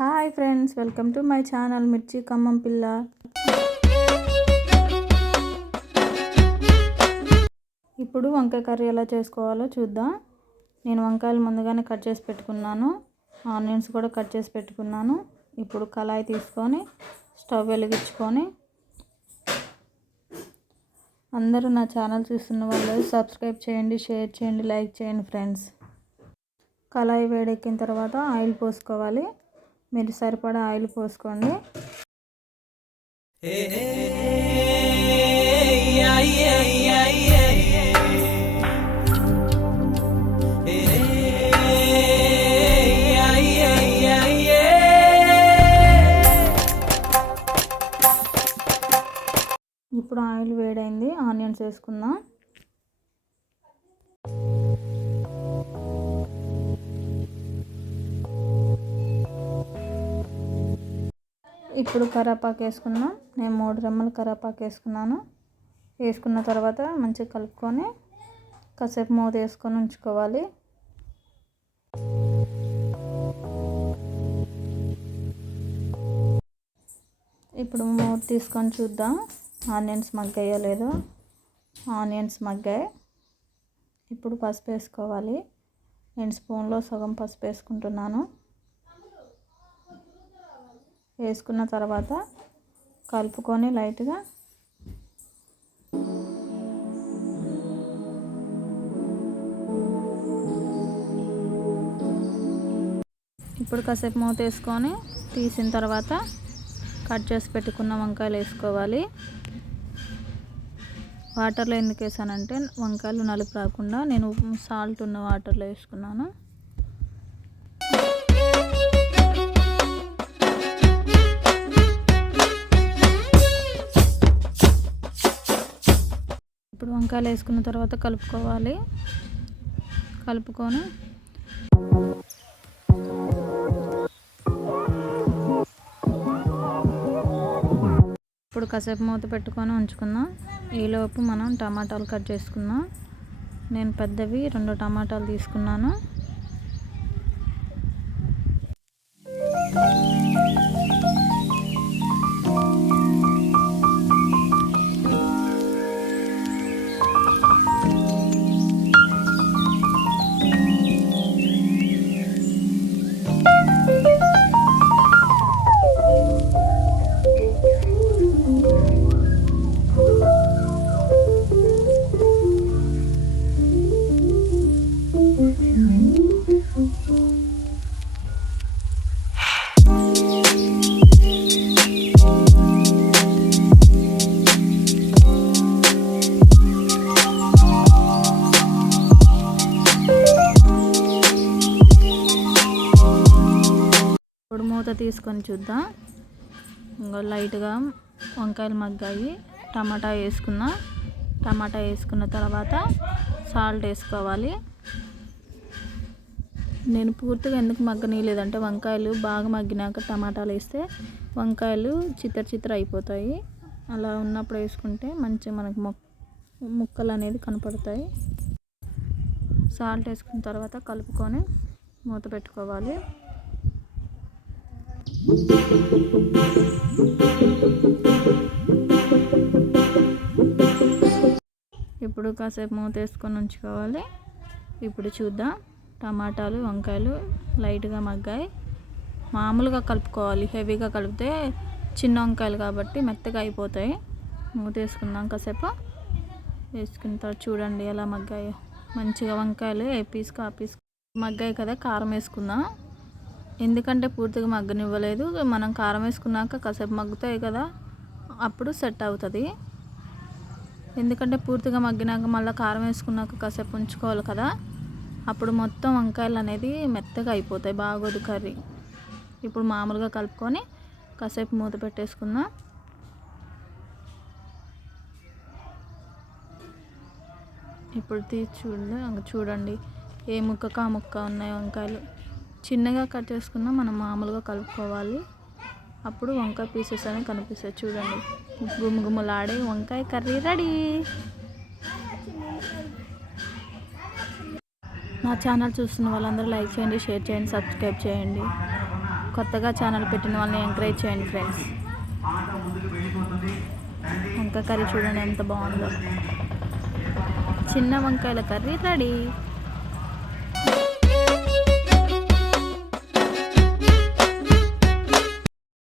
Hi friends, welcome to my channel మిర్చి ఖమ్మం పిల్ల. ఇప్పుడు వంకాయ కర్రీ ఎలా చేసుకోవాలో చూద్దాం. నేను వంకాయలు ముందుగానే కట్ చేసి పెట్టుకున్నాను, ఆనియన్స్ కూడా కట్ చేసి పెట్టుకున్నాను. ఇప్పుడు కళాయి తీసుకొని స్టవ్ వెలిగించుకొని, అందరూ నా ఛానల్ చూస్తున్న వాళ్ళు సబ్స్క్రైబ్ చేయండి, షేర్ చేయండి, లైక్ చేయండి ఫ్రెండ్స్. కళాయి వేడెక్కిన తర్వాత ఆయిల్ పోసుకోవాలి. మీరు సరిపడా ఆయిల్ పోసుకోండి. ఇప్పుడు ఆయిల్ వేడైంది, ఆనియన్స్ వేసుకుందాం. ఇప్పుడు కరివేపాకు వేసుకుందాం. నేను 3 రెమ్మలు కరివేపాకు వేసుకున్నాను. వేసుకున్న తర్వాత మంచిగా కలుపుకొని కాసేపు మూత వేసుకొని ఉంచుకోవాలి. ఇప్పుడు మూత తీసుకొని చూద్దాం ఆనియన్స్ మగ్గాయో లేదో. ఆనియన్స్ మగ్గాయి. ఇప్పుడు పసుపు వేసుకోవాలి. నేను స్పూన్లో సగం పసుపు వేసుకుంటున్నాను. వేసుకున్న తర్వాత కలుపుకొని లైట్గా ఇప్పుడు కాసేపు మూత వేసుకొని తీసిన తర్వాత కట్ చేసి పెట్టుకున్న వంకాయలు వేసుకోవాలి. వాటర్లో ఎందుకు వేసానంటే వంకాయలు నలుపు రాకుండా నేను సాల్ట్ ఉన్న వాటర్లో వేసుకున్నాను. ఇప్పుడు వంకాయలు వేసుకున్న తర్వాత కలుపుకోవాలి. కలుపుకొని ఇప్పుడు కాసేపు మూత పెట్టుకొని ఉంచుకుందాం. ఈలోపు మనం టమాటాలు కట్ చేసుకుందాం. నేను పెద్దవి 2 టమాటాలు తీసుకున్నాను. ఇప్పుడు మూత తీసుకొని చూద్దాం. ఇంకా లైట్గా వంకాయలు మగ్గాయి. టమాటా వేసుకున్న తర్వాత సాల్ట్ వేసుకోవాలి. నేను పూర్తిగా ఎందుకు మగ్గనీయలేదంటే వంకాయలు బాగా మగ్గినాక టమాటాలు వేస్తే వంకాయలు చిత్తర అయిపోతాయి. అలా ఉన్నప్పుడు వేసుకుంటే మంచిగా మనకు ముక్కలు అనేది కనపడతాయి. సాల్ట్ వేసుకున్న తర్వాత కలుపుకొని మూత పెట్టుకోవాలి. ఇప్పుడు కాసేపు మూత వేసుకొని ఉంచుకోవాలి. ఇప్పుడు చూద్దాం. టమాటాలు వంకాయలు లైట్గా మగ్గాయి. మామూలుగా కలుపుకోవాలి. హెవీగా కలిపితే చిన్న వంకాయలు కాబట్టి మెత్తగా అయిపోతాయి. మూత వేసుకుందాం కాసేపు. వేసుకున్న తర్వాత చూడండి ఎలా మగ్గాయో. మంచిగా వంకాయలు ఏ పీస్కి ఆ పీస్ మగ్గాయి కదా. కారం వేసుకుందాం. ఎందుకంటే పూర్తిగా మగ్గనివ్వలేదు. మనం కారం వేసుకున్నాక కాసేపు మగ్గుతాయి కదా, అప్పుడు సెట్ అవుతుంది. ఎందుకంటే పూర్తిగా మగ్గినాక మళ్ళీ కారం వేసుకున్నాక కాసేపు ఉంచుకోవాలి కదా, అప్పుడు మొత్తం వంకాయలు అనేది మెత్తగా అయిపోతాయి, బాగోదు కర్రీ. ఇప్పుడు మామూలుగా కలుపుకొని కాసేపు మూత పెట్టేసుకుందాం. ఇప్పుడు తీసి చూడండి ఏ ముక్కకు ఆ ముక్క ఉన్నాయి వంకాయలు. చిన్నగా కట్ చేసుకున్నా మనం మామూలుగా కలుపుకోవాలి. అప్పుడు వంకాయ పీసెస్ అనేవి కనిపిస్తాయి. చూడండి గుమగుమలాడే వంకాయ కర్రీ రెడీ. నా ఛానల్ చూస్తున్న వాళ్ళందరూ లైక్ చేయండి, షేర్ చేయండి, సబ్స్క్రైబ్ చేయండి. కొత్తగా ఛానల్ పెట్టిన వాళ్ళని ఎంకరేజ్ చేయండి ఫ్రెండ్స్. వంకాయ కర్రీ చూడండి ఎంత బాగుందో. చిన్న వంకాయల కర్రీ రెడీ.